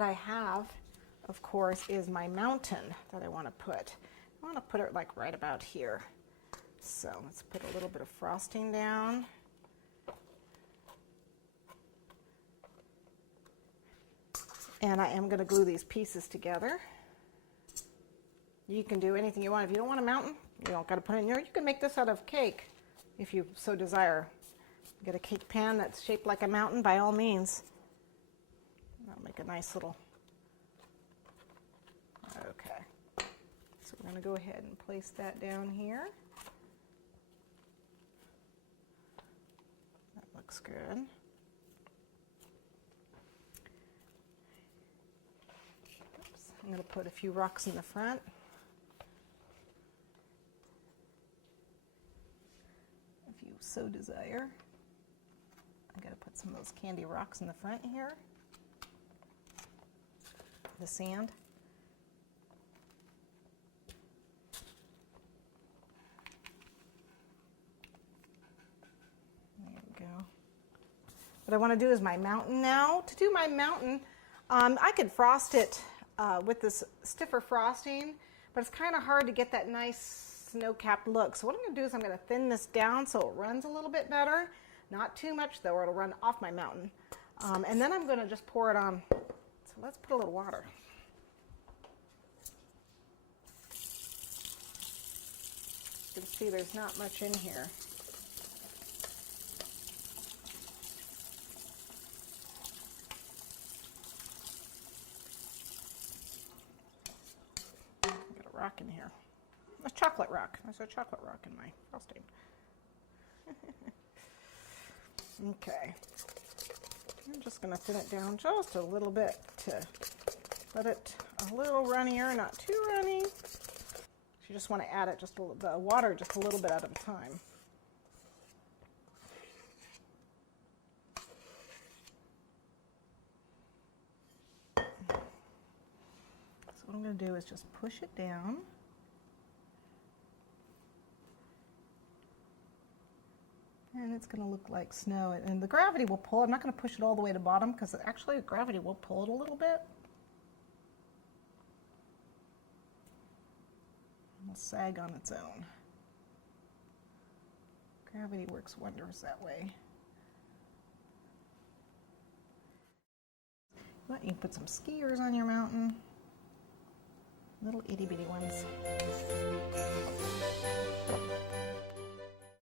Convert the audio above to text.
what I have, of course, is my mountain that I want to put. I want to put it like right about here. So let's put a little bit of frosting down. And I am going to glue these pieces together. You can do anything you want. If you don't want a mountain, you don't got to put it in there. You can make this out of cake if you so desire. Get a cake pan that's shaped like a mountain, by all means. That'll make a nice little... Okay. So we're going to go ahead and place that down here. That looks good. Oops. I'm going to put a few rocks in the front. If you so desire. I'm going to put some of those candy rocks in the front here. The sand. There we go. What I want to do is my mountain now. To do my mountain, I could frost it with this stiffer frosting, but it's kind of hard to get that nice snow-capped look. So what I'm going to do is I'm going to thin this down so it runs a little bit better. Not too much though, or it'll run off my mountain. And then I'm going to just pour it on. So let's put a little water. You can see there's not much in here. I've got a rock in here. A chocolate rock. There's a chocolate rock in my frosting. Okay. I'm just going to thin it down just a little bit to let it a little runnier, not too runny. You just want to add it just the water just a little bit at a time. So what I'm going to do is just push it down. And it's going to look like snow. And the gravity will pull. I'm not going to push it all the way to the bottom because actually gravity will pull it a little bit. It'll sag on its own. Gravity works wonders that way. You can put some skiers on your mountain. Little itty bitty ones.